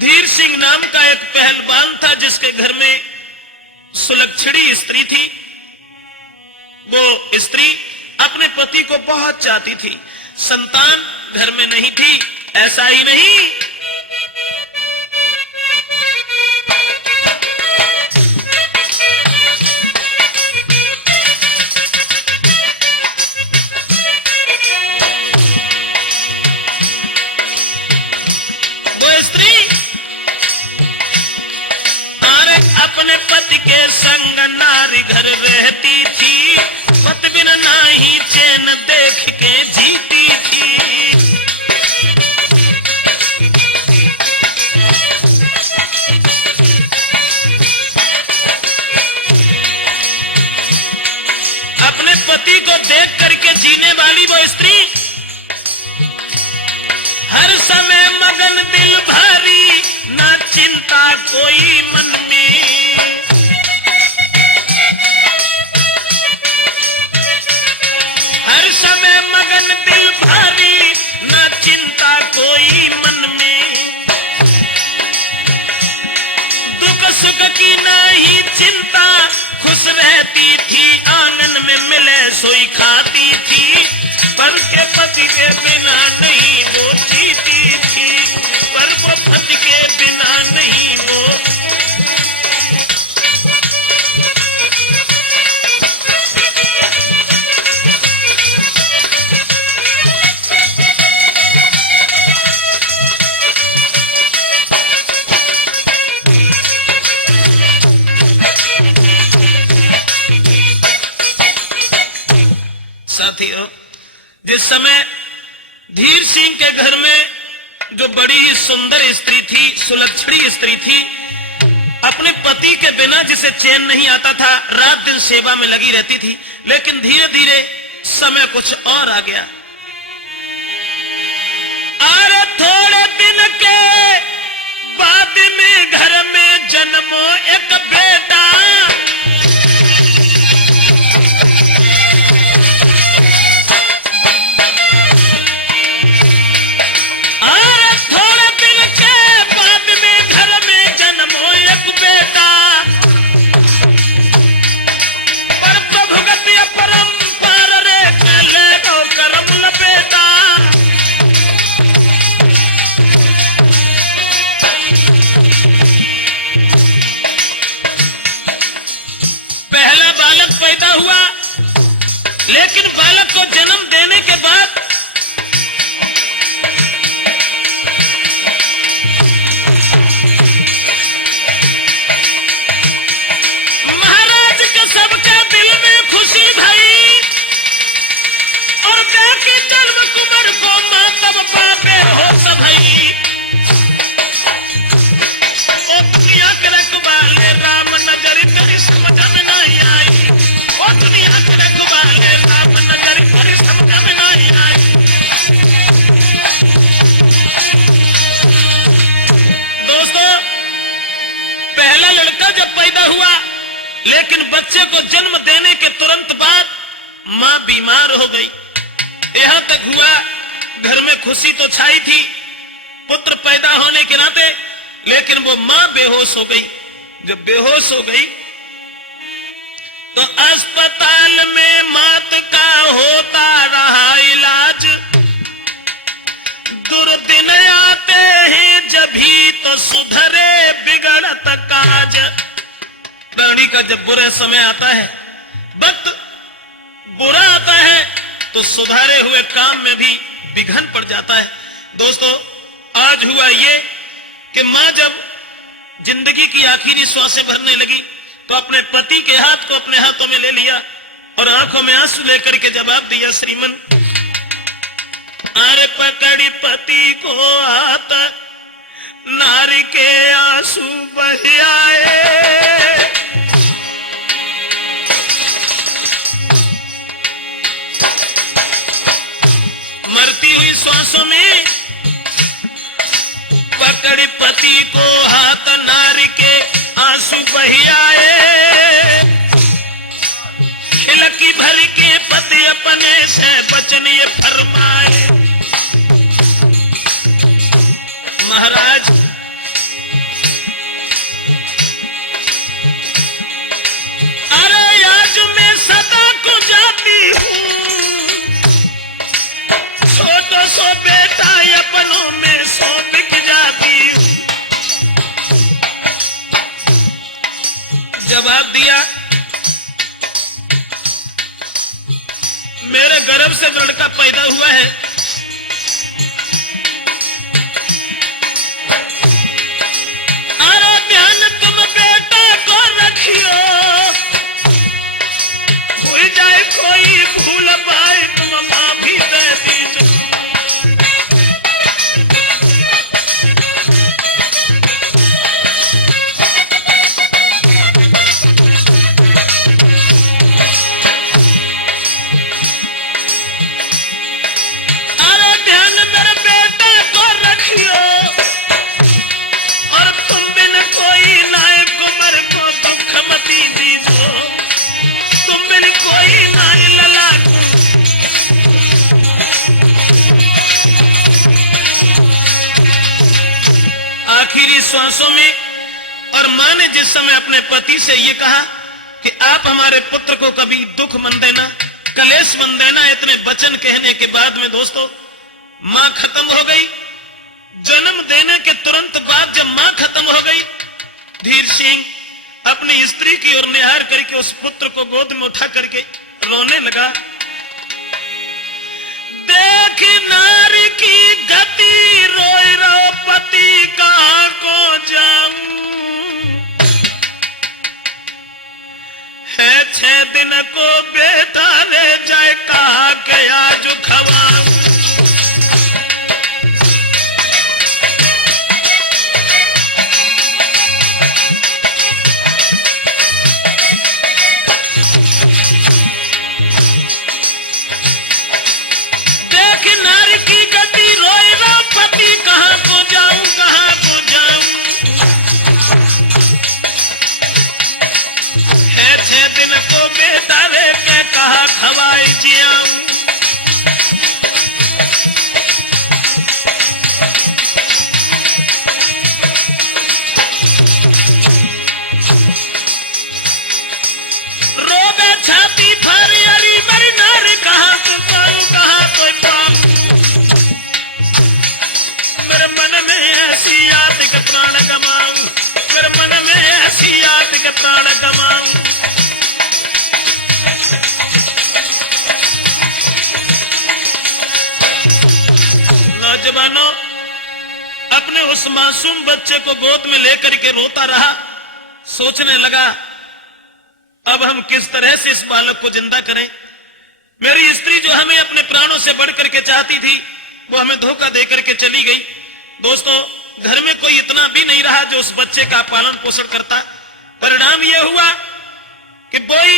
धीर सिंह नाम का एक पहलवान था जिसके घर में सुलक्षणी स्त्री थी। वो स्त्री अपने पति को बहुत चाहती थी। संतान घर में नहीं थी। ऐसा ही नहीं, वो स्त्री अपने पति के संग नारी घर रहती थी। पति बिना नाही चैन देख के जीती थी। अपने पति को देख करके जीने वाली वो स्त्री हर समय मगन दिल भारी, ना चिंता कोई मन में। हर समय मगन दिल भारी, ना चिंता कोई मन में। दुख सुख की नहीं चिंता, खुश रहती थी। आंगन में मिले सोई खाती थी। पर के पति के बिना नहीं वो जीती थी। पर वो पति के बिना नहीं वो। साथियों, जिस समय धीर सिंह के घर में जो बड़ी ही सुंदर स्त्री थी, सुलक्षणी स्त्री थी, अपने पति के बिना जिसे चैन नहीं आता था, रात दिन सेवा में लगी रहती थी। लेकिन धीरे धीरे समय कुछ और आ गया। अरे थोड़े दिन के बाद में घर में जन्मो एक बेटा। पैदा हुआ, लेकिन बालक को जन्म देने के बाद महाराज के सबके दिल में खुशी भई। और बेटी जन्म कुमार को मां तब बाबे होश भई। ओ दुनिया के रखवाले राम नजर तेरी समझ में नहीं आई। दुनिया के रखवाले राम नजर तेरी समझ में नहीं आई। दोस्तों, पहला लड़का जब पैदा हुआ, लेकिन बच्चे को जन्म देने के तुरंत बाद मां बीमार हो गई। यहां तक हुआ घर में खुशी तो छाई थी पुत्र पैदा होने के नाते, लेकिन वो मां बेहोश हो गई। जब बेहोश हो गई तो अस्पताल में मौत का होता रहा इलाज। दुर्दिन आते हैं जब भी तो सुधरे बिगड़त का प्राणी का जब बुरा समय आता है, वक्त बुरा आता है, तो सुधारे हुए काम में भी विघन पड़ जाता है। दोस्तों, आज हुआ ये कि मां जब जिंदगी की आखिरी श्वासें भरने लगी तो अपने पति के हाथ को अपने हाथों में ले लिया और आंखों में आंसू लेकर के जवाब दिया, श्रीमन, अरे पकड़ी पति को हाथ, नारी के आंसू बह आए। मरती हुई श्वासों में पकड़ी पति को हाथ, नारी के आंसू बह आए। खिलकी भर के पति अपने से बचन ये फरमाए, महाराज अरे आज मैं सदा को जाती हूं, छोटो सो बेटा अपनों में सौंप के जाती हूं। जवाब दिया, मेरे गर्भ से जो लड़का पैदा हुआ है, अरे ध्यान तुम बेटा को रखियो, हो जाए कोई भूल पाए तुम माफी दे दीजिए। आखिरी श्वासों में और मां ने जिस समय अपने पति से यह कहा कि आप हमारे पुत्र को कभी दुख मन देना, कलेश मन देना, इतने वचन कहने के बाद में दोस्तों मां खत्म हो गई। जन्म देने के तुरंत बाद जब मां खत्म हो गई, धीर सिंह अपनी स्त्री की ओर निहार करके उस पुत्र को गोद में उठा करके रोने लगा। देख नारी की गति, रोई रो पति कहां को जाऊं, है 6 दिन को बेटा रे जाए, कहा के आज खवाऊं। दिन को बेटा रे के कहा खवाई जियाऊं। रोबे छाती फारी अरी मरी नारी, कहा तो पाऊं कहा तो पाऊं। मेरे मन में ऐसी याद के प्राण गमाऊं, मेरे मन में ऐसी याद के प्राण गमाऊं। नौजवानों, अपने उस मासूम बच्चे को गोद में लेकर के रोता रहा, सोचने लगा अब हम किस तरह से इस बालक को जिंदा करें। मेरी स्त्री जो हमें अपने प्राणों से बढ़कर के चाहती थी, वो हमें धोखा देकर के चली गई। दोस्तों, घर में कोई इतना भी नहीं रहा जो उस बच्चे का पालन पोषण करता। परिणाम यह हुआ कि बोई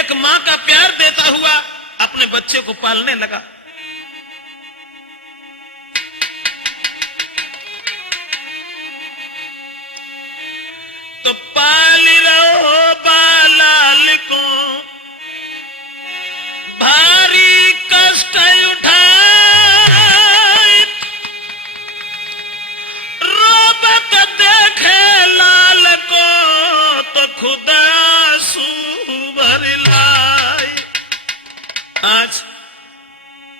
एक मां का प्यार देता हुआ अपने बच्चे को पालने लगा। तो पाल रहो बालाल को, भारी कष्ट उठाए, रोबत देखे लाल को तो खुद आंसू भर लाए। आज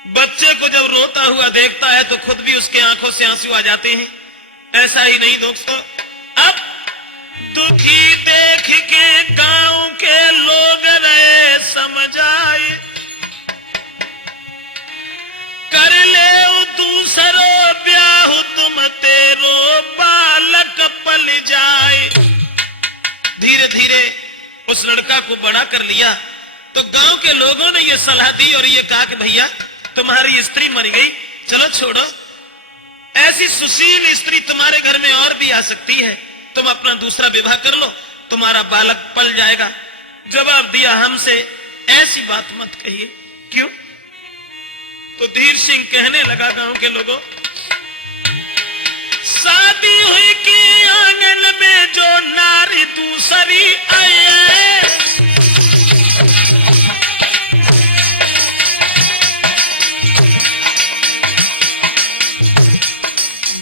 बच्चे को जब रोता हुआ देखता है तो खुद भी उसके आंखों से आंसू आ जाते हैं। ऐसा ही नहीं दोस्तों, अब दुखी देख के गांव के लोग रहे समझाए, कर ले दूसरो ब्याह तुम तेरो बालक पल जाए। धीरे धीरे उस लड़का को बड़ा कर लिया तो गांव के लोगों ने यह सलाह दी और यह कहा कि भैया तुम्हारी स्त्री मर गई, चलो छोड़ो, ऐसी सुशील स्त्री तुम्हारे घर में और भी आ सकती है, तुम अपना दूसरा विवाह कर लो, तुम्हारा बालक पल जाएगा। जवाब दिया, हमसे ऐसी बात मत कहिए। क्यों? तो धीर सिंह कहने लगा गांव के लोगों, शादी हुई कि आंगन में जो नारी दूसरी आए,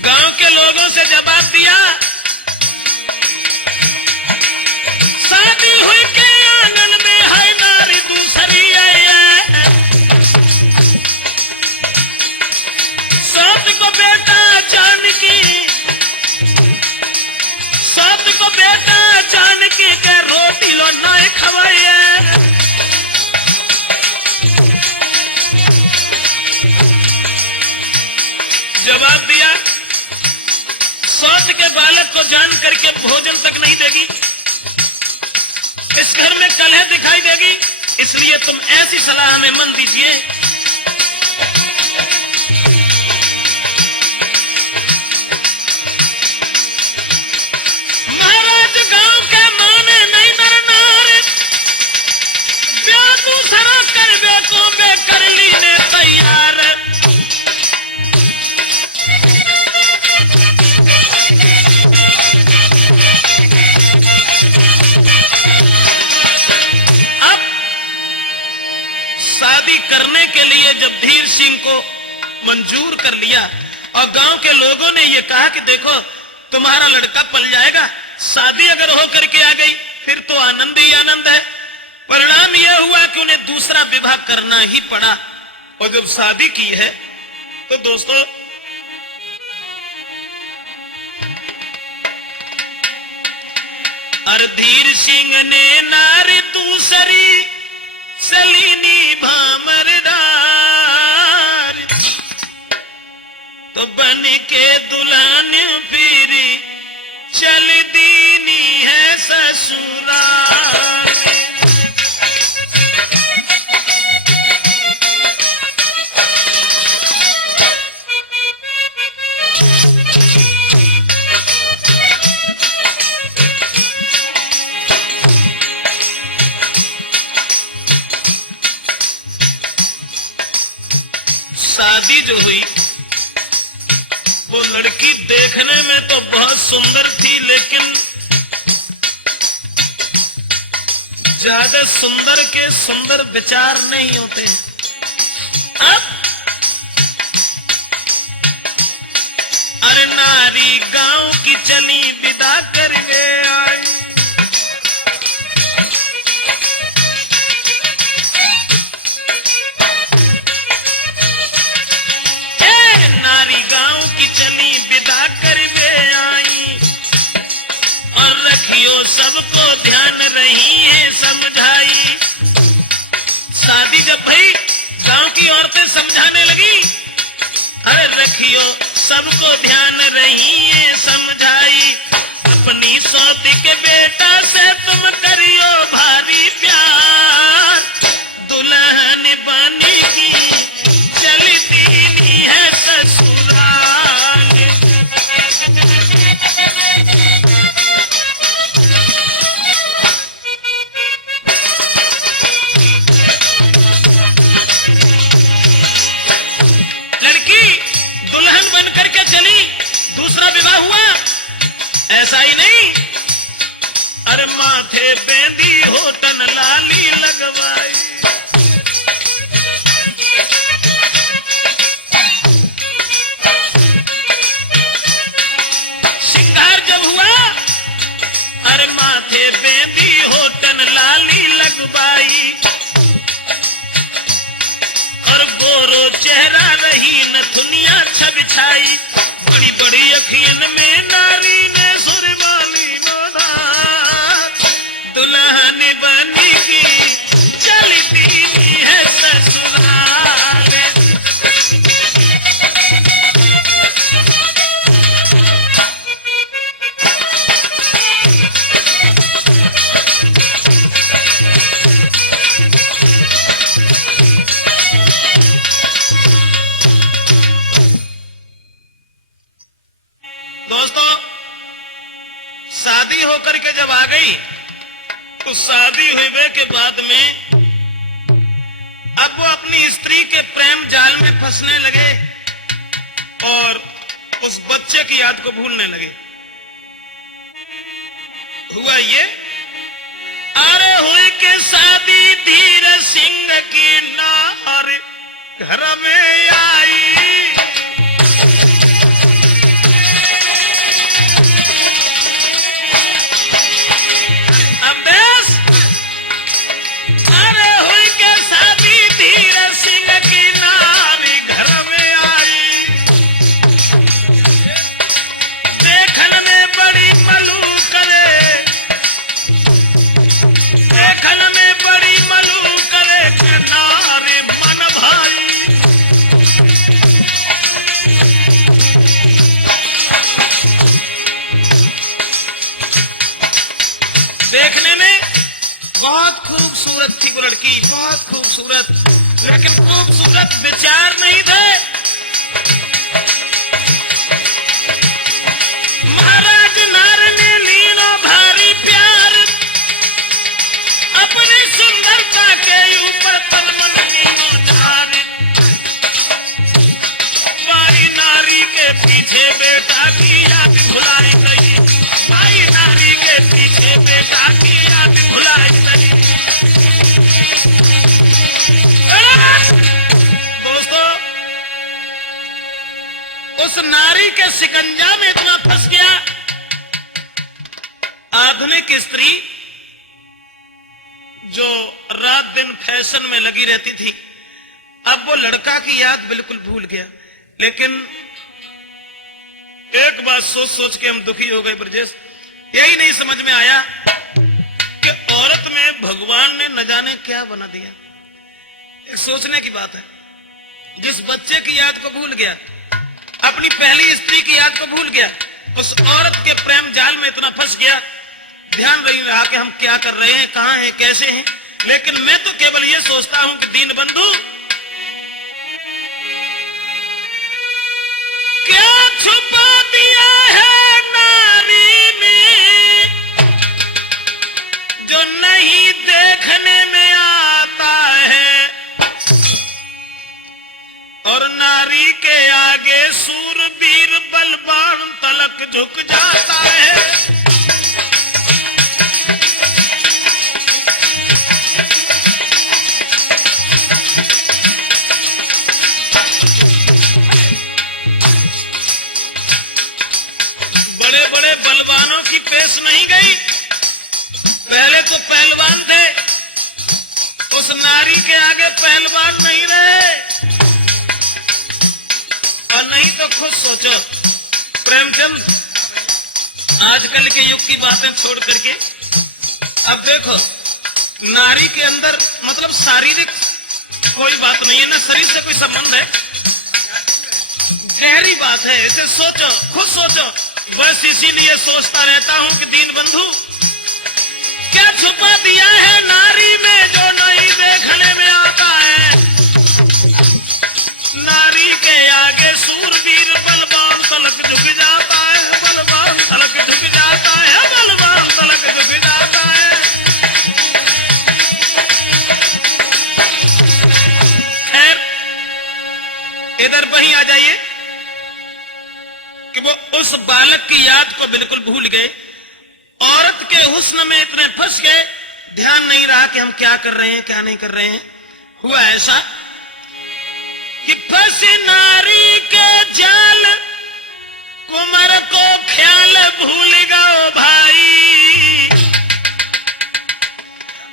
गांव के लोगों से जवाब दिया, शादी हुई के आंगन में है नारी दूसरी आई, सौत को बेटा जानकी, सौत को बेटा जानकी के रोटी लो ना खवाए। जवाब दिया, सौत के बालक को जान करके भोजन तक नहीं देगी, इस घर में कलह दिखाई देगी, इसलिए तुम ऐसी सलाह हमें मन दीजिए। महाराज गांव के माने नहीं नर नारी, ब्याह दूसरा करबे को बे कर ली ने तैयार। शादी करने के लिए जब धीर सिंह को मंजूर कर लिया और गांव के लोगों ने यह कहा कि देखो तुम्हारा लड़का पल जाएगा, शादी अगर हो करके आ गई फिर तो आनंद ही आनंद है। परिणाम यह हुआ कि उन्हें दूसरा विवाह करना ही पड़ा और जब शादी की है तो दोस्तों धीर सिंह ने नारी दूसरी सलीनी भामरदार तो बन के दुल्हन फिर चल दीनी है ससुराल। शादी जो हुई वो लड़की देखने में तो बहुत सुंदर थी, लेकिन ज्यादा सुंदर के सुंदर विचार नहीं होते। अब अरे नारी गांव की चली विदा करवे आई, गांव की चली विदा करवे आई और रखियो सबको ध्यान रही है समझाई। शादी जब भई गांव की औरतें समझाने लगी, अरे रखियो सबको ध्यान रही है समझाई, अपनी सौती के बेटा से तुम करियो भारी प्यार, दुल्हन बनी की चली दीनी है ससुराल। लड़की दुल्हन बन करके चली, दूसरा विवाह हुआ। ऐसा ही नहीं, अरे माथे बेंदी होटन लाली लगवाई, माथे बेंदी होटन लाली लगवाई और गोरो चेहरा रही नथुनिया छबिछाई, बड़ी बड़ी अखियन में नारी ने सुरमाली नोदा जिंदगी चलती है ससुराल। दोस्तों, शादी होकर के जब आ गई तो शादी हुए के बाद में अब वो अपनी स्त्री के प्रेम जाल में फंसने लगे और उस बच्चे की याद को भूलने लगे। हुआ ये, अरे हुई के शादी धीर सिंह की नार घर में आई। देखने में बहुत खूबसूरत थी वो लड़की, बहुत खूबसूरत, लेकिन खूबसूरत विचार नहीं थे। महाराज नार ने लीनो भारी प्यार, अपनी सुंदरता के ऊपर तन मन लीनो झार। बाई नारी के पीछे बेटा की याद भुलाई गई, बाई नारी के पीछे बेटा की याद भुलाई गई। दोस्तों, उस नारी के शिकंजा में इतना फंस गया। आधुनिक स्त्री जो रात दिन फैशन में लगी रहती थी, अब वो लड़का की याद बिल्कुल भूल गया। लेकिन एक बात सोच सोच के हम दुखी हो गए ब्रजेश, यही नहीं समझ में आया कि औरत में भगवान ने न जाने क्या बना दिया। एक सोचने की बात है, जिस बच्चे की याद को भूल गया, अपनी पहली स्त्री की याद को भूल गया, उस औरत के प्रेम जाल में इतना फंस गया, ध्यान नहीं रहा कि हम क्या कर रहे हैं, कहां हैं, कैसे हैं। लेकिन मैं तो केवल यह सोचता हूं कि दीन बंधु, क्या छुपा दिया है नारी में जो नहीं देखने में आता है, और नारी के आगे सूरवीर बलवान तलक झुक जाता है। बड़े बड़े बलवानों की पेश नहीं गई, पहले तो पहलवान थे, उस नारी के आगे पहलवान नहीं रहे। और नहीं तो खुद सोचो प्रेमचंद, आजकल के युग की बातें छोड़ करके अब देखो, नारी के अंदर मतलब शारीरिक कोई बात नहीं है ना, शरीर से कोई संबंध है, गहरी बात है। इसे सोचो, खुद सोचो। बस इसीलिए सोचता रहता हूं कि दीन बंधु, क्या छुपा दिया है नारी में जो नहीं देखने में आता है। नारी के आगे सूरवीर बलवान तलक झुक जाता है, बलवान तलक झुक जाता है, बलवान तलक झुक जाता है। खैर, इधर वहीं आ जाइए कि वो उस बालक की याद को बिल्कुल भूल गए, औरत के हुस्न में इतने फंस गए, ध्यान नहीं रहा कि हम क्या कर रहे हैं, क्या नहीं कर रहे हैं। हुआ ऐसा कि फंसी नारी के जाल, कुमार को ख्याल भूल गओ भाई,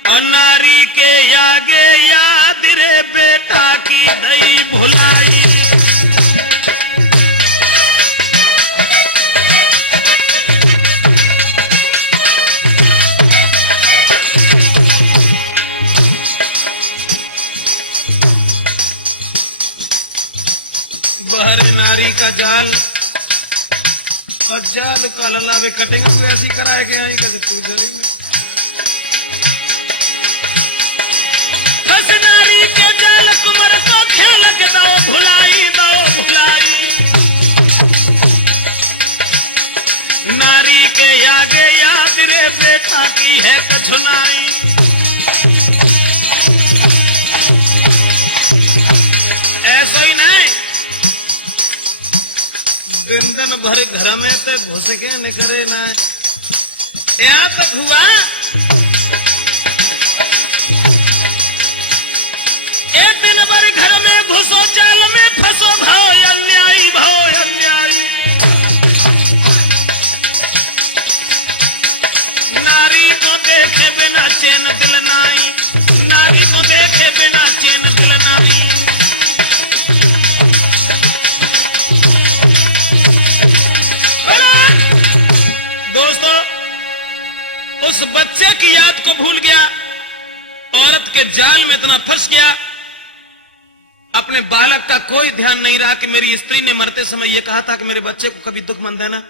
और नारी के आगे याद रे बेटा की दई भुलाई। नारी का जाल और जाल का ललावे कटेंगे को ऐसी कराए के आई कैसे पूछो ही नहीं। बस नारी के जाल कुमर को ख्याल के दो भुलाई नारी के आगे याद रे बेटा की है कछुनाई। ऐसा ही नहीं दिन दिन भर घर में तो घुस के निकले ना। यहाँ तक हुआ एक दिन भर घर में घुसो जाल में फंसो भाव अन्यायी नारी को देखे बिना चैन दिल नाई, नारी को देखे बिना चैन दिल नाई। दोस्तों उस बच्चे की याद को भूल गया, औरत के जाल में इतना फंस गया, अपने बालक का कोई ध्यान नहीं रहा कि मेरी स्त्री ने मरते समय यह कहा था कि मेरे बच्चे को कभी दुख मत देना।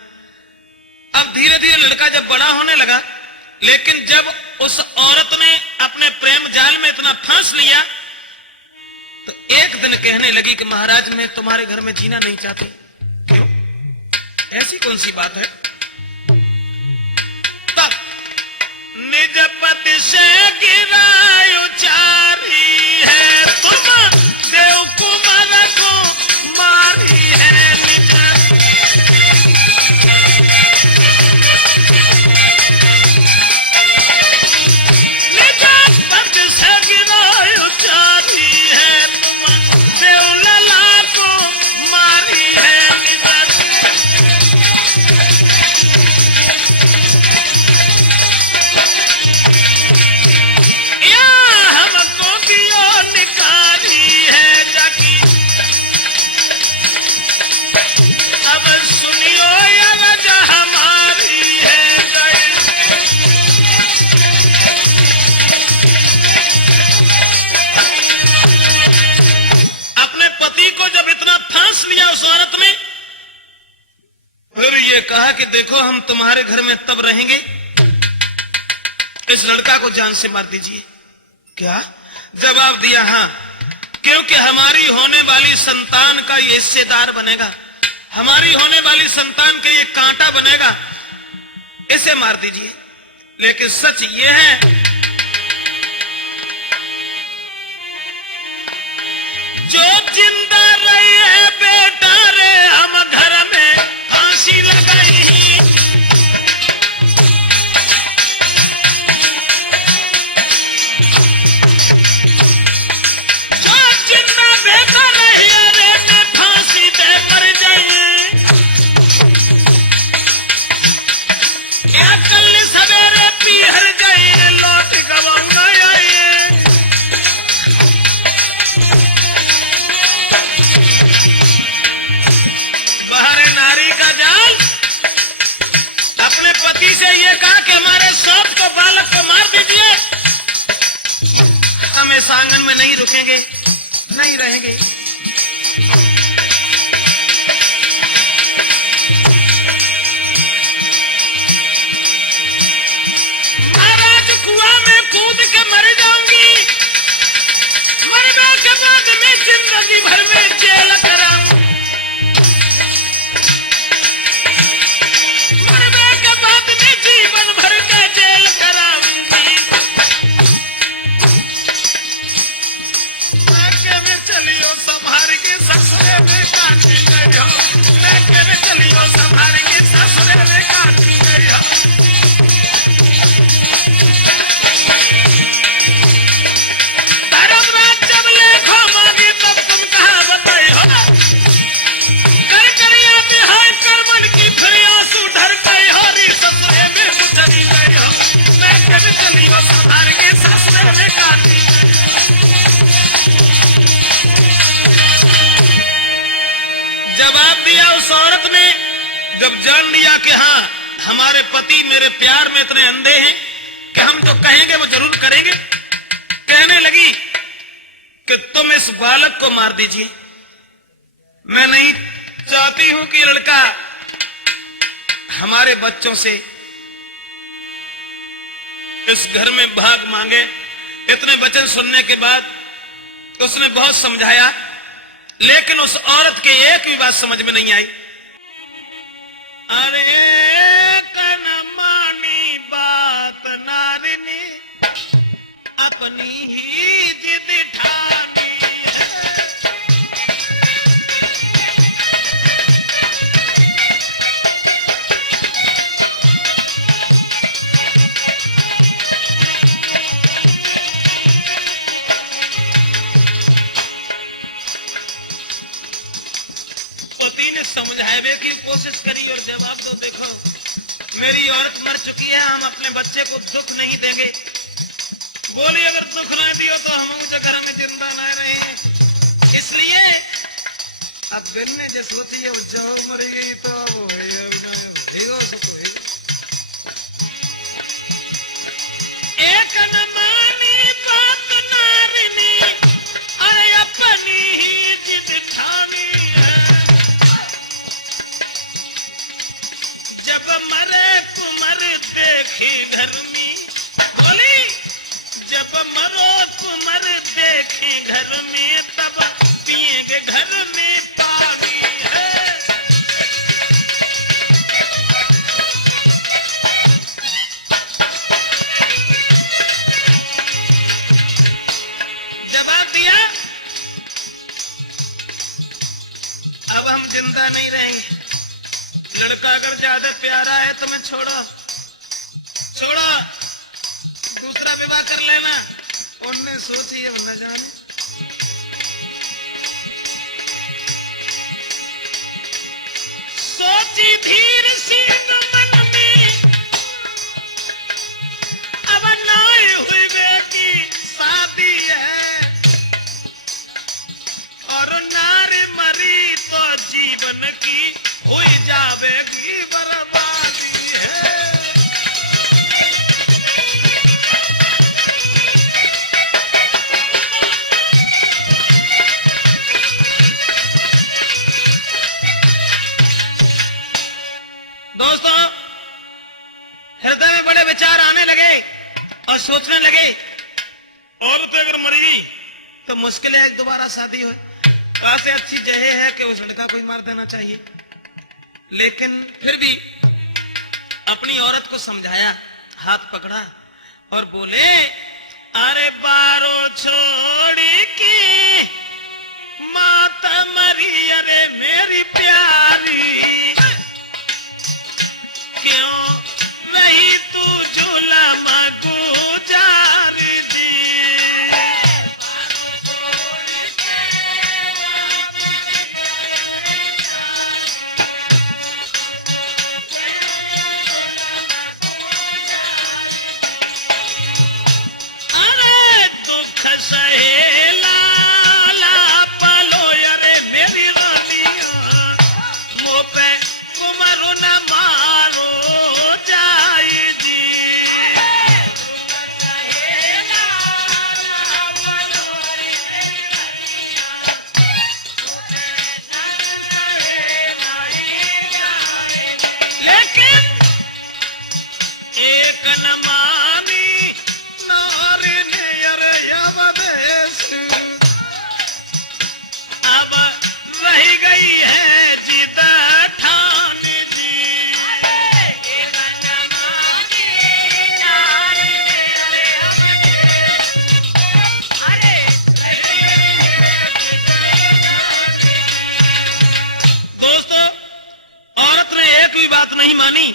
अब धीरे धीरे लड़का जब बड़ा होने लगा, लेकिन जब उस औरत ने अपने प्रेम जाल में इतना फांस लिया तो एक दिन कहने लगी कि महाराज मैं तुम्हारे घर में जीना नहीं चाहती। क्यों? ऐसी कौन सी बात है? तब निज पति से गिराय उचारी है, तुम देव कुमार को मारी है। निज पति से गिराय उचारी है, तुम देव लला को मारी है। को जब इतना फांस लिया उस औरत ने, फिर ये कहा कि देखो हम तुम्हारे घर में तब रहेंगे, इस लड़का को जान से मार दीजिए। क्या जवाब दिया? हां, क्योंकि हमारी होने वाली संतान का ये हिस्सेदार बनेगा, हमारी होने वाली संतान के ये कांटा बनेगा, इसे मार दीजिए। लेकिन सच ये है जो जिंदा रही है बेटा रे हम घर में फांसी लगाई। जो जिंदा बेटा रही रे मैं फांसी दे मर जाइए। या कल सवेरे पीहर जाइए लौट गवाऊ ना आइए। बाहर नारी का जाल अपने पति से ये कहा कि हमारे साथ को बालक को मार दीजिए, हम इस आंगन में नहीं रुकेंगे, नहीं रहेंगे। महाराज कुआं में कूद के मर जाऊंगी, मरने के बाद में जिंदगी भर में जेल कराऊंगी। जीवन भर के जेल कराऊंगी। मैके में चलियो संभार के ससुरे में काटी गई हो, मैके में चलियो संभार के ससुरे में काटी गई हो। धर्मराज जब लेखो मांगी तब तुम कहाँ बताई हो, कर कर याद है कर्मन की फिर आंसू ढर गई हो। री ससुरे में गुजरी गई हो, मैके में चलियो संभार के ससुरे में काटी गई हो। जवाब दिया उस औरत ने, जब जान लिया कि हाँ हमारे पति मेरे प्यार में इतने अंधे हैं कि हम जो कहेंगे वो जरूर करेंगे, कहने लगी कि तुम इस बालक को मार दीजिए, मैं नहीं चाहती हूं कि लड़का हमारे बच्चों से इस घर में भाग मांगे। इतने वचन सुनने के बाद उसने बहुत समझाया, लेकिन उस औरत के एक भी बात समझ में नहीं आई। अरे कन मानी बात नारिनी, अपनी ही जिद ठानी है। पति ने समझावे की कोशिश करी और जवाब दो, देखो मेरी औरत मर चुकी है, हम अपने बच्चे को दुख नहीं देंगे। बोली अगर दुख ना दियो तो हम उस जगह में जिंदा ना रहे। इसलिए अब दिन ने जो सोची है जाओ मर गई तो अब होएगा तो एक न मानी बात नारिनी, अरे अपनी ही जिद ठानी है। जब मरे कुमर देखे घर में, बोली जब मरो कुमर देखे घर में, तब पिएंगे घर में पानी है। जवाब दिया अब हम जिंदा नहीं रहेंगे। लड़का अगर ज्यादा प्यारा है तो मैं छोड़ो दूसरा विवाह कर लेना। उनने सोची अब न जाने। सोची धीर सिंह मन में, अब नई हुई बेटी शादी है, और नारी मरी तो जीवन की हुई जावेगी बर्बादी है। दोस्तों, हृदय में बड़े विचार आने लगे और सोचने लगे, औरत अगर मर गई तो मुश्किल है दोबारा शादी हो। तो से अच्छी जहे है कि उस लड़का को ही मार देना चाहिए। लेकिन फिर भी अपनी औरत को समझाया, हाथ पकड़ा और बोले, अरे बारो छोड़ी की माता मरी, अरे मेरी प्यारी, क्यों रही तू जुलम गुजार दी। सहेला पालो अरे मेरी रानिया, मुँह पे कुमारो न मारो जाई जी। लेकिन एक न मानी नारी ने अवदेश, अब रह गई है जिद ठान जी। दोस्तों, औरत ने एक भी बात नहीं मानी।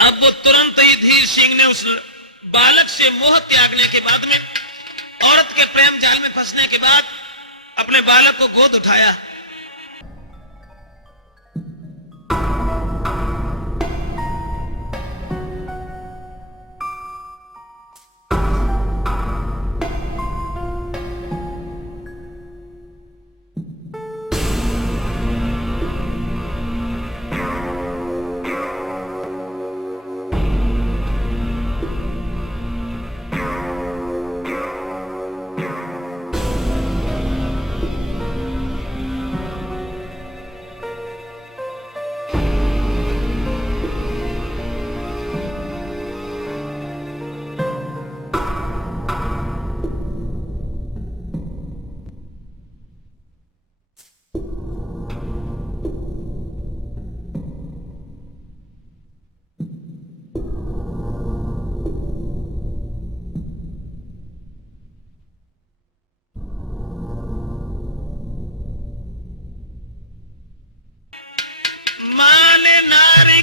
अब वो तुरंत ही धीर सिंह ने उस बालक से मोह त्यागने के बाद में, औरत के प्रेम जाल में फंसने के बाद, अपने बालक को गोद उठाया।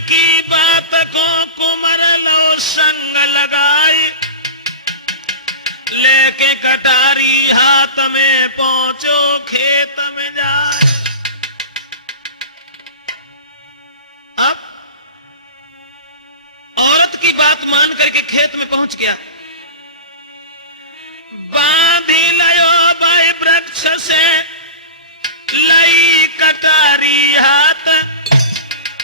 की बात को कुमर लो संग लगाई, लेके कटारी हाथ में पहुंचो खेत में जाए। अब औरत की बात मान करके खेत में पहुंच गया। बांधी लयो भाई वृक्ष से लई कटारी हाथ,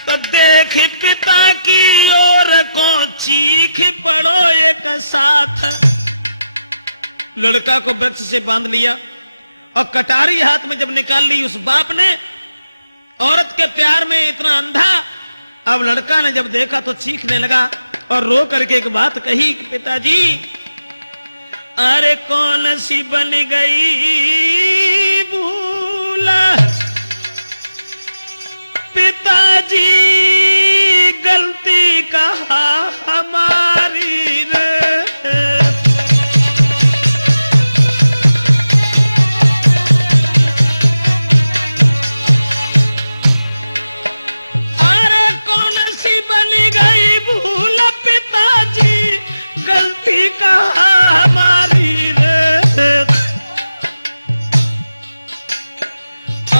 तो देख पिता की ओर को चीख पड़ो एक साथ। लड़का को वृक्ष से बांध लिया और कटारी हाथ में जब निकाल ली उस बाप ने, औरत के प्यार में इतना अंधा। अब लड़का ने जब देखा तो चीखने लगा और रो करके एक बात कही कि पिताजी, अरे कौन सी बन गई भूला, पिताजी गलती कहा हमारी रे। अरे कौन सी बन गई भूल, पिताजी गलती कहा हमारी रे।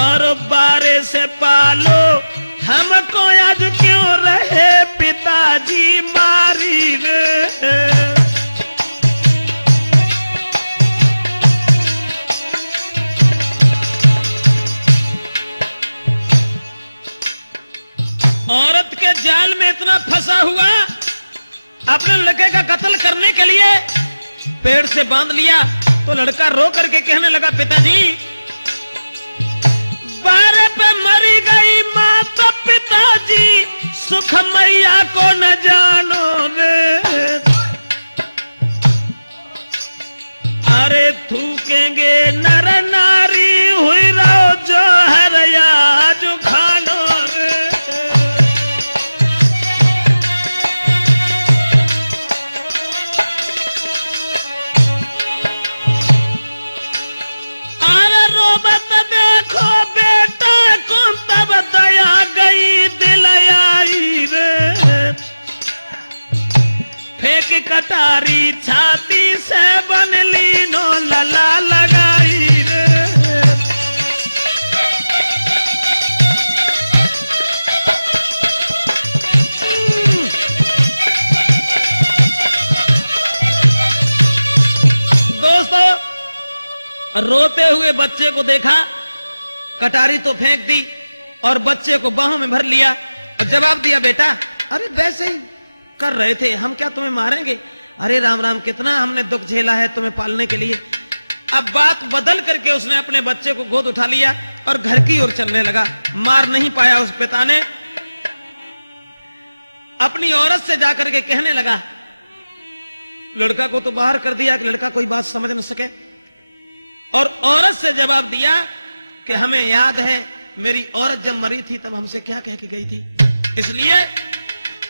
और बारे से पालो हमको आज क्यों रहे पिताजी मारी रे। औरत के जाल में इतना फंसा हुआ, अपने लड़के का कत्ल करने के लिए पेड़ से बांध लिया। तो लड़का रो करके कहने लगा, पिताजी बारे पे मरी गई माँ तो पिताजी सुख मैया को न जानो रे। अरे थूकेंगे नर नारी हुई रहो जो हर या जो खानो रे। अरे रोबत देखो बेटा को तब दया गई दिल आई रे। फेंक कटारी छाती से बन ली नो लला लगाई रे। दोस्तों, रोते हुए बच्चे को देखा, कटारी तो फेंक दी और बच्चे को बाहों में भर लिया और जवाब दिया, बेटा अरे वैसे ही कर रहे थे, हम क्या तुम्हें मारेंगे। अरे राम राम, कितना हमने दुख झेला है तुम्हें पालने के लिए। अब बात बदल करके उसने अपने बच्चे को गोद उठा लिया और घर की ओर चलने लगा। मार नहीं पाया उस पिता ने, अपनी औरत से जाकर के कहने लगा, लड़का को तो बाहर कर दिया कि लड़का कोई बात समझ न सके। और औरत से जवाब दिया कि हमें याद है मेरी औरत जब मरी थी तब हमसे क्या कह के गई थी, इसलिए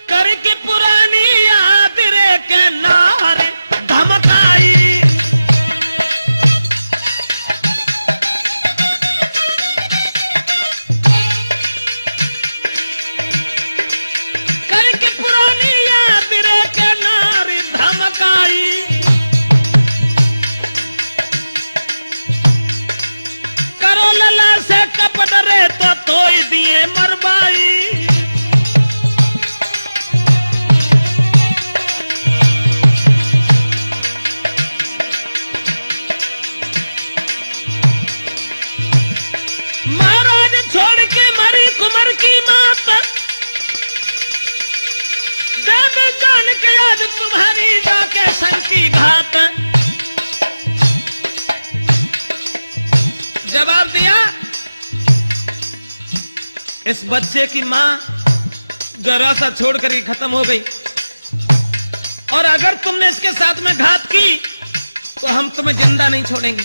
करके पुरानी याद रे के नारे धमकाई। करके पुरानी याद रे के नारे धमकाई। करो लला से कपट रे तो तोय दिए मरबाई। छोड़ के मरी कुमर की मात, जब जान के आज तुम्हारी जाके संकी घात। जवाब दिया, इस बच्चे की मां जरा सा छोड़ कर ही खत्म हो गई, और अगर तुमने इसके साथ में घात की तो हम तुम्हें जिंदा नहीं छोड़ेंगे।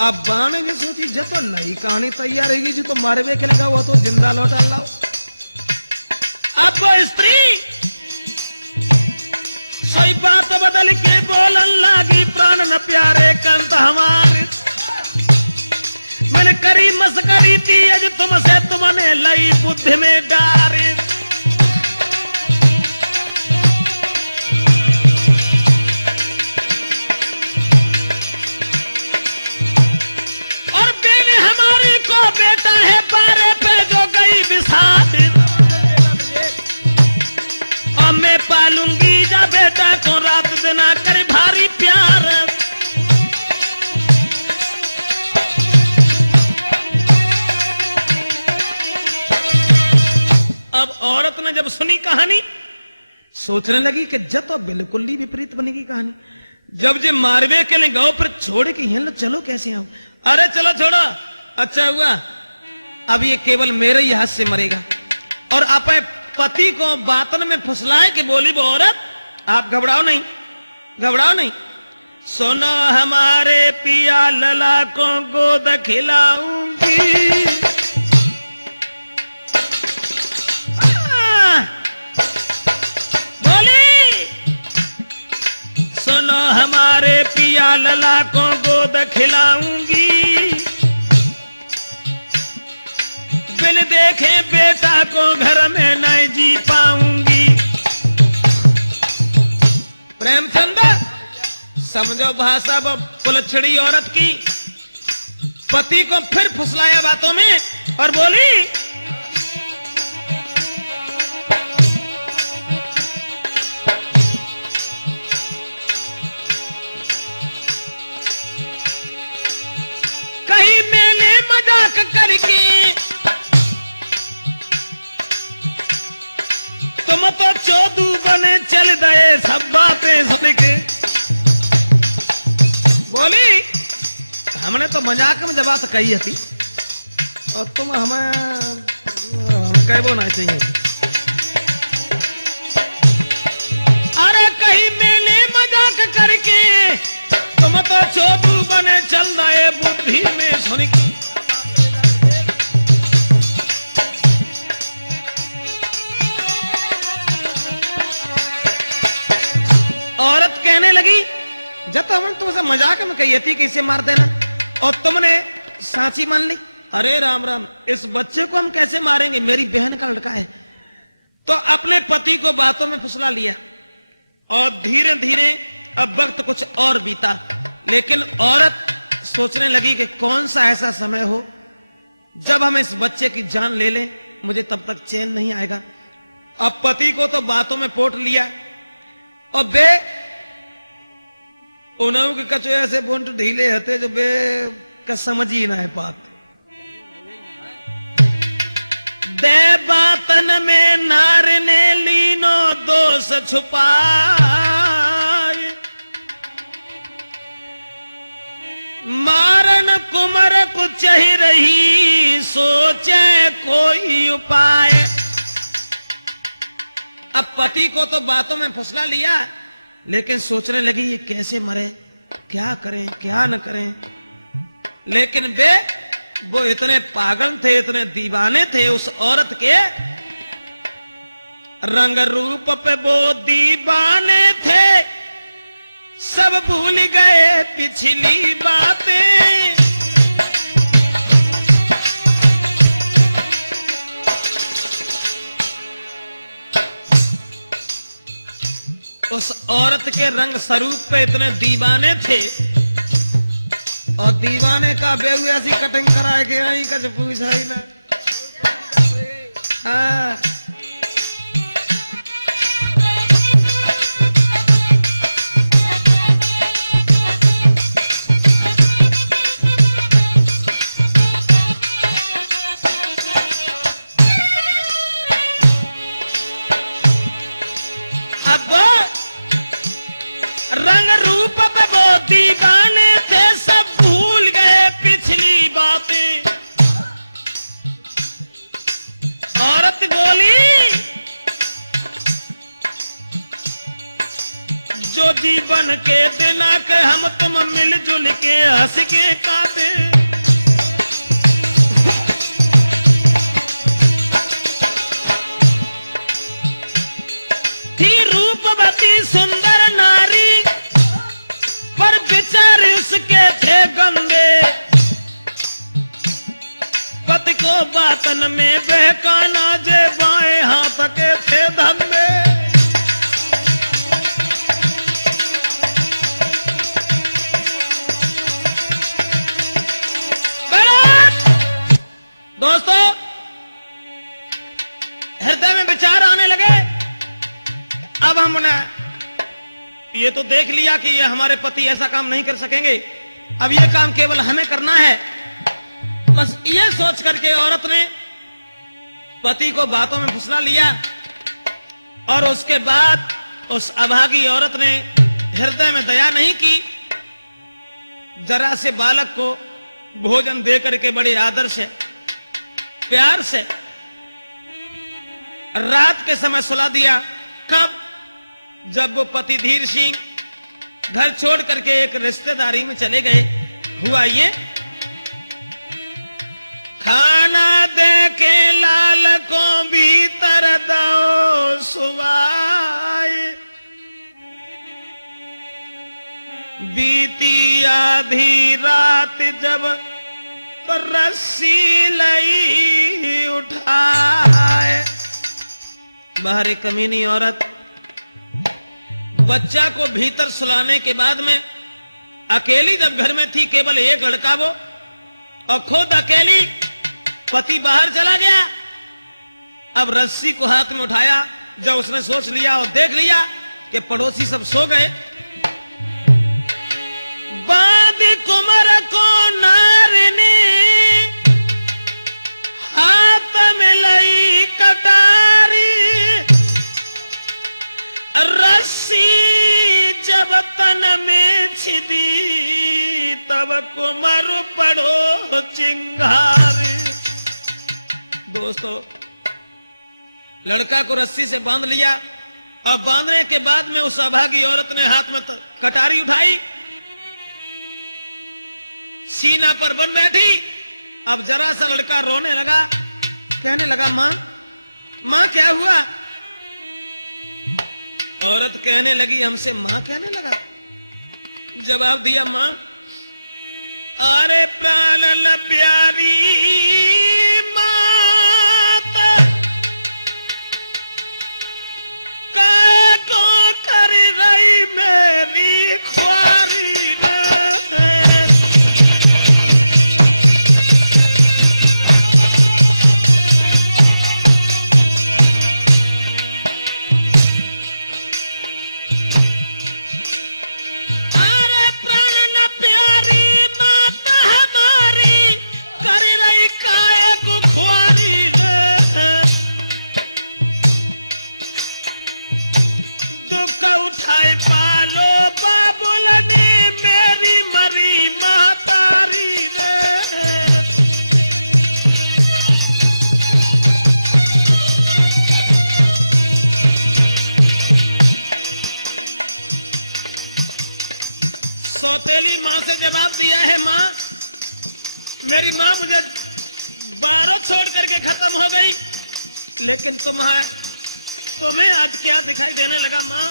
अब बाने ने सोची जो तो नई कहानी तैयार रहेगी, जो तो मारवे के लगा हुआ तो जिंदा लौटा लाओ। अब वो स्त्री सोई बात बदल के बोलन लागी, प्राण न प्यारे कंत हमारे। मैंने करी मस्करी थी आज तुमसे, तुमने लई बुद्धि में डारे। कहानी। सोचने लगी कि जब तो बिल्कुल ही विपरीत बनेगी कहानी। जब जे मारवे के लिए गांव पर छोड़ के यहाँ चलो कैसे आओ, अरे चलो छोड़ो, अच्छा हुआ अब ये केवल मेरे ही हाथ से मरेगा। और अपने पति को बातन में फुसलाए कि बोली वो औरत आप घबराओ नहीं, घबराओ नहीं, सुनो हमारे पिया लला को गोद खिलाऊंगी। बोली सुनो हमारे पिया लला को गोद खिलाऊंगी, बिन देखे बेटा को घर में नहीं जी पाऊंगी। प्रेमचंद समझो भाषा वो पुलछड़ी औरत की। पति को फिर फुसलाया बातों में और बोली कहीं मैंने मजाक करके तुम तो चौदू बने चल गए सब बातें सुन के। बोली हमने तो मजाक में जबात कही थी और तुम हमें कहबो ना चाहिए। अरे कहीं मैंने मजाक करके तुम तो चौदू बने चल रहे बुद्धि में सुन के। औरत कहने लगी जब तो हमने तुमसे मजाक में कही थी कि इसे मार देना और तुमने सांची मान ली। अरे राम राम, इस बच्चे को हम कैसे मारेंगे, मेरी बहन का लड़का है। तो अपने पति को बातों में फुसला लिया और धीरे धीरे अब वक्त कुछ और बीता। लेकिन औरत सोचने लगी कि कौन सा ऐसा समय हो जब हम इस बच्चे की जान ले लें, मुझे तब तक चैन नहीं आएगा। अब पति को तो बातों में पोट लिया और बे उन्हों के कचो ऐसे बोंट ढीले हते जो बे का समझ ही ना है बात। दे बातन में नार ने लीनो दोष छुपाए, मारन कुमर को चही रही सोचे कोई उपाय। अब पति को तो बातों में फुसला लिया लेकिन सोचने लगी ये कैसे मरे, क्या करें क्या न करें। लेकिन वे वो इतने पागल थे, इतने दीवाने थे उस औरत के रंग रूप पे, वो दीवाने थे सब भूल गए पिछली बातें। उस औरत के रंग स्वरूप पे इतने दीवाने थे और दीवाने का बेहू ऐसी कटिंग करा के आई कुछ पूछा ही ना। अब रंग रूप पे वो दीवाने थे सब भूल गए पिछली बातें। औरत बोली जो जीवन के दिन के हम तुम मिलजुल के हंस के काटे। थी रूपवती सुंदर नारी पर विचार उसके थे गंदे, पति को बातन में बहकाना जे बाएं हाथ के थे धंधे। दोस्तों हृदय में विचार आने लगे। अब हमने ये तो देख लिया कि ये हमारे पति ऐसा काम नहीं कर सकेंगे, अब ये काम केवल हमें करना है। बस ये सोच करके औरत ने पति को बातों में फुसला लिया और उसके बाद उस अभागी औरत ने हृदय में दया नहीं की, जरा से बालक को भोजन दे करके बड़े आदर से प्यार से रात के समय सुला दिया। कब? जब वो पति धीर सिंह घर छोड़ करके एक रिश्तेदारी में चले गए। हुआ ये, खाना दे के लाल को भीतर दो सुवाए, बीती आधी रात जब तो रस्सी लई उठाए। बाहर एक कमीनी औरत बच्चा को भीतर सुलाने के बाद में अकेली जब घर में थी, केवल एक लड़का वो, और खुद अकेली, पति बाहर चला गया। अब रस्सी को हाथ में उठाया, जब उसने सोच लिया और देख लिया कि पड़ोसी सब सो गए, बादी कुमर को नारने हाथ में लई कटारी, रस्सी जब तन में छिदी तब कुमर पड़ो चिंगारी। दोस्तों, लड़का को रस्सी से बांध लिया और बांधने के बाद में उस अभागी औरत ने हाथ में कटारी उठाई, सीना पर बन बैठी। अब जरा सा लड़का रोने लगा, कहने लगा, मां मां क्या हुआ? औरत कहने लगी, हमसे मां कहने लगा? जवाब दिया, मां अरे प्राण न प्यारी मात को कर रही मेरी ख्वारी ने। सौतेली मां से जवाब दिया है, मां मेरी मां मुझे बारह छोड़ करके खत्म हो गई, लेकिन तुम्हें आज क्या दिखाई देने लगा? मां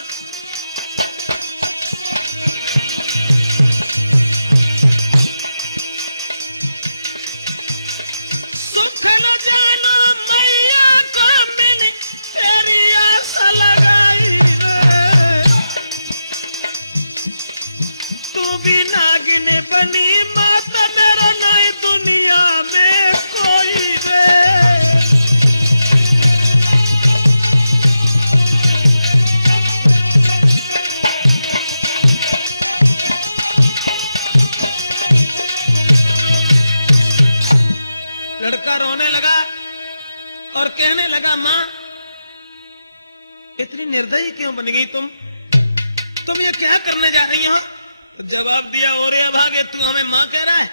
सुख न जानो मैया को मैंने तेरी आशा लगाई रे, तू भी नागिन बनी माता मेरा नहीं दुनिया में कोई रे। लड़का रोने लगा और कहने लगा, मां इतनी निर्दयी क्यों बन गई तुम ये क्या करने जा रही हो? तो जवाब दिया, ओरे अभागे तू हमें मां कह रहा है?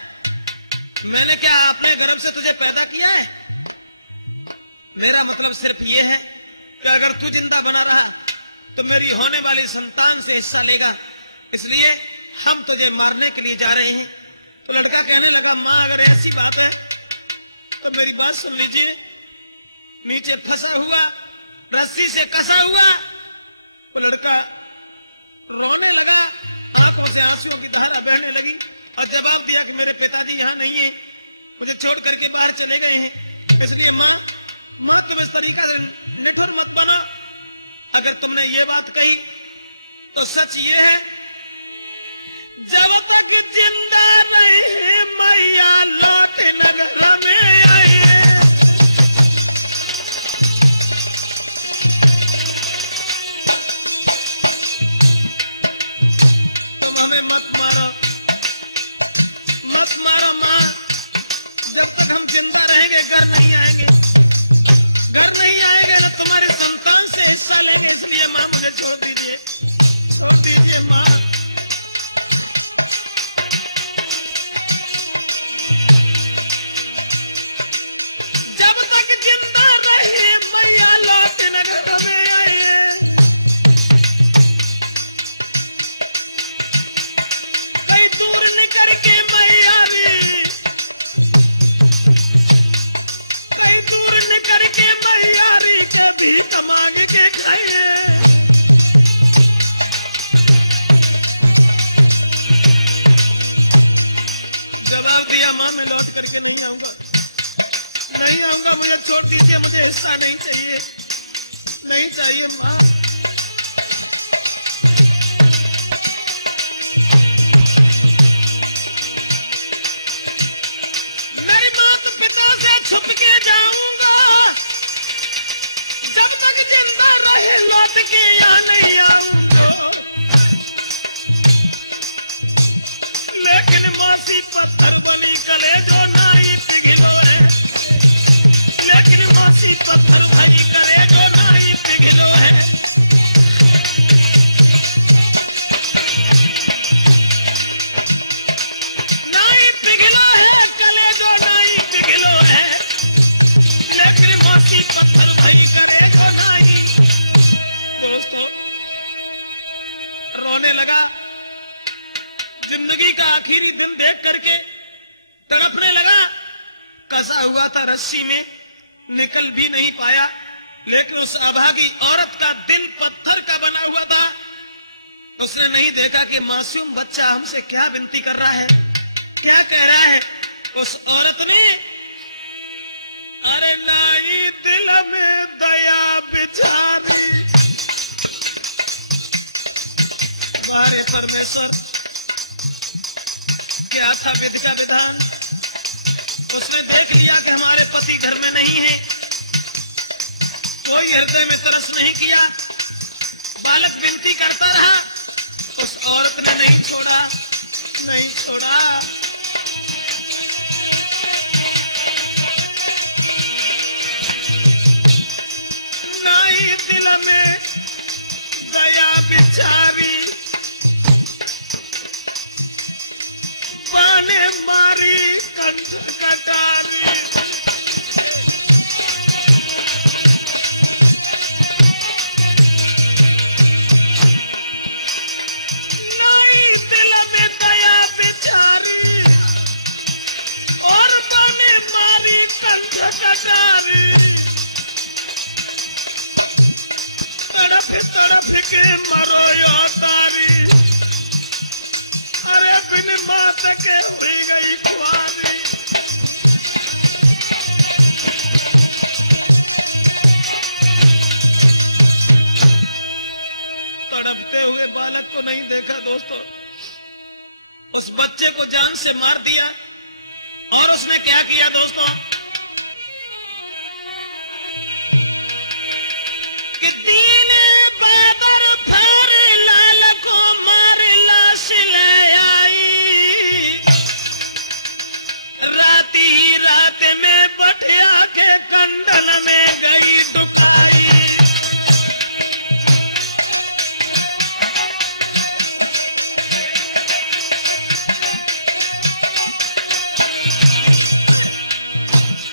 मैंने क्या अपने गर्भ से तुझे पैदा किया है? मेरा मतलब सिर्फ ये है कि अगर तू जिंदा बना रहा तो मेरी होने वाली संतान से हिस्सा लेगा, इसलिए हम तुझे मारने के लिए जा रहे हैं। तो लड़का कहने लगा, मां अगर ऐसी बात है तो मेरी बात सुन लीजिए। नीचे फंसा हुआ, रस्सी से कसा हुआ वो लड़का रोने लगा, आंखों से आंसुओं की धारा बहने लगी और जवाब दिया कि मेरे पिताजी यहां नहीं है, मुझे छोड़ करके बाहर चले गए हैं, इसलिए मां तुम इस तरीका से निठुर मत बनो। अगर तुमने ये बात कही तो सच ये है, जब तक जिंदा रहे मैया लौट नगर में आए। तुम हमें मत मारो मां, जब तक हम जिंदा रहेंगे घर नहीं आएंगे, घर नहीं आएंगे ना तुम्हारी संतान से हिस्सा लेंगे, इसलिए माँ मुझे छोड़ दीजिए माँ। जब तक जिंदा रहे मैया लौट नगर में आए, कहीं दूर निकल के मैया री, कहीं दूर निकल के मैया री के भीख मांग के खाए। जवाब दिया मां मैं लौट करके नहीं आऊंगा, मुझे छोड़ दीजिए, मुझे हिस्सा नहीं चाहिए मां। मेरी माता पिता से छुप के जाऊंगा, जब तक जिंदा रहे लौट के यहाँ नहीं आऊंगा। लेकिन मासी पत्थर बनी कलेजो नाई पिघलो है, लेकिन मासी पत्थर भाई कलेजो नाई पिघलो है। नाई पिघलो है, कलेजो नाई पिघलो है, लेकिन मासी पत्थर भाई कलेजो नाई। दोस्तों रोने लगा, जिंदगी का आखिरी दिन देख करके तड़पने लगा। कसा हुआ था रस्सी में, निकल भी नहीं पाया, लेकिन उस अभागी औरत का दिल पत्थर का बना हुआ था। उसने नहीं देखा कि मासूम बच्चा हमसे क्या विनती कर रहा है, क्या कह रहा है। उस औरत ने अरे नाई दिल में दया बिचारी, बारे परमेश्वर क्या था विधि का विधान। उसने देख लिया कि हमारे पति घर में नहीं है, कोई हृदय में तरस नहीं किया, बालक विनती करता रहा। उस औरत ने नहीं छोड़ा। नाई दिल में दया बिचारी, बाने मारी कंठ कटारी। नाई दिल में दया बिचारी और बाने मारी कंठ कटारी। तड़प के मरो यो तारी, अरे बिन मात के हुई गई खुआरी। तड़पते हुए बालक को नहीं देखा दोस्तों, उस बच्चे को जान से मार दिया। और उसने क्या किया दोस्तों कि दीन बादर फर लाल को मार लाश ले आई। रात ही रात में बठिया के कंडल में गई डुकाई।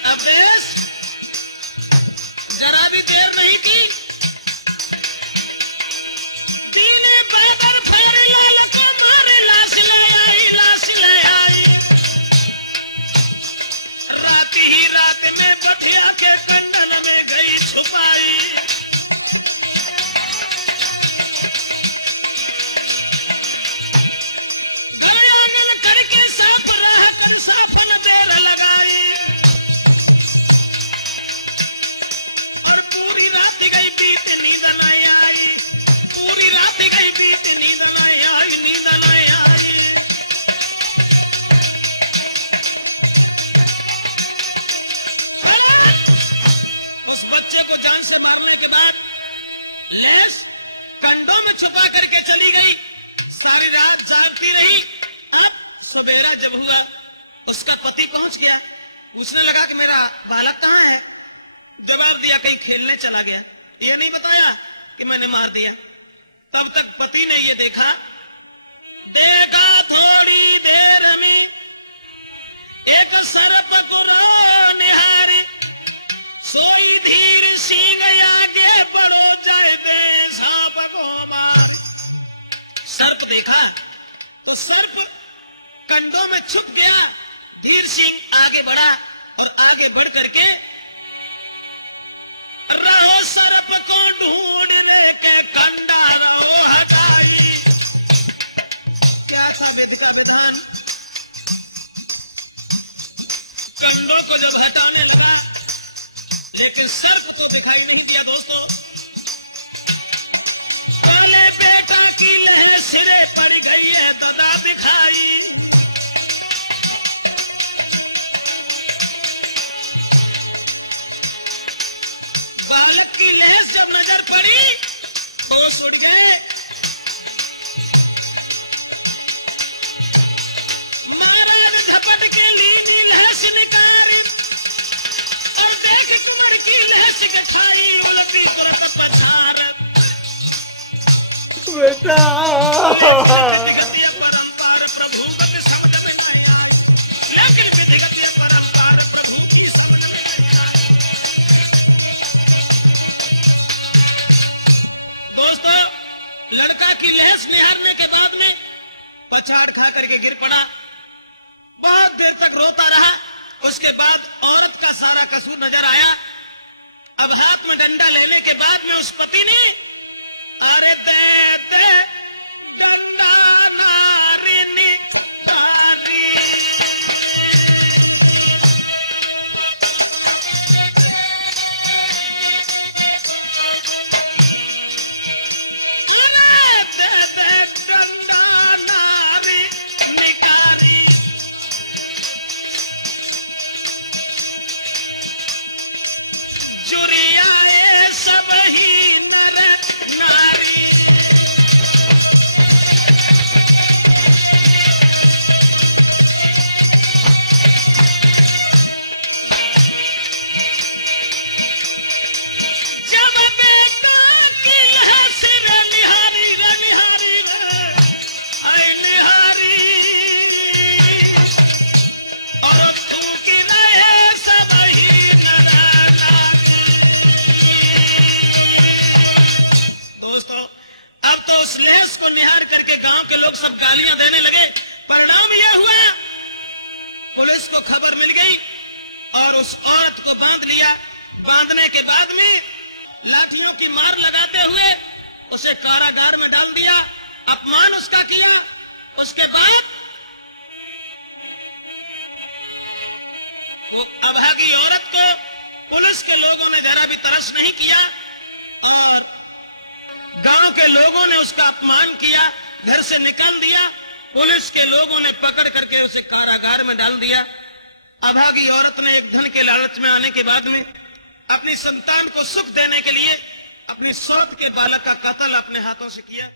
अब देश जरा भी देर नहीं की, दीने बादर फर लाल को मार लाश ले आई। रात ही रात में बठिया के कंडन में गई छुपाई। घर आंगन करके साफ रह कर साफन देर लगाई। और पूरी रात गई बीत नींद न आई, पूरी रात गई बीत नींद न आई, नींद न आई। उस बच्चे को जान से मारने के बाद लैश कंडों में छुपा करके चली गई। सारी रात जागती रही। अब सवेरा जब हुआ उसका पति पहुंच गया, पूछने लगा कि मेरा बालक कहां है। जवाब दिया कहीं खेलने चला गया, ये नहीं बताया कि मैंने मार दिया। तब तक पति ने ये देखा थोड़ी देर में एक सर्प को निहारी, सोई धीर सिंह आगे बढ़ो जाए दे सांप को मारे। सर्प देखा तो सर्प कंडों में छुप गया। धीर सिंह आगे बढ़ा और आगे बढ़ करके रहो सर्प को ढूंढ रे के कंडा रहो हटाई। क्या था विधि का विधान? कंडों को जब हटाने लगा लेकिन सर्प तो दिखाई नहीं दिया। दोस्तों, पहले बेटा की लहर सिरे पड़ गई है दादा दिखाई। बालक की लहर जब नजर पड़ी होश उड़ गए। महाराज झपट के लीनी लहस निकारी और देख कुमर की लहस के खाई उलटी तुरंत पछार। लेकिन विधिगत परंपार प्रभु गति समझ में नहीं आई। लेकिन विधिगत परंपार प्रभु की समझ में नहीं आई। दोस्तों, लड़का की लहस निहारने के बाद में पछाड़ खा करके गिर पड़ा। बहुत देर तक रोता रहा। उसके बाद औरत का सारा कसूर नजर आया। अब हाथ में डंडा लेने के बाद में उस पति ने अरे दे दे डंडा नारी निकारी। अरे दे दे डंडा नारी निकारी। जुरियाए सब ही नर नारी। जब बेटा की लहस रे निहारी आई निहारी और थूक रहे सब ही नर नारी। दोस्तों, अब तो उस लहस को निहार करके गांव के लोग सब गालियां देने लगे। परिणाम यह हुआ पुलिस को खबर मिल गई और उस औरत को बांध लिया। बांधने के बाद में लाठियों की मार लगाते हुए उसे कारागार में डाल दिया। अपमान उसका किया। उसके बाद वो अभागी औरत को पुलिस के लोगों ने जरा भी तरस नहीं किया और गांव के लोगों ने उसका अपमान किया, घर से निकाल दिया। पुलिस के लोगों ने पकड़ करके उसे कारागार में डाल दिया। अभागी औरत ने एक धन के लालच में आने के बाद में अपनी संतान को सुख देने के लिए अपनी सौत के बालक का कत्ल अपने हाथों से किया।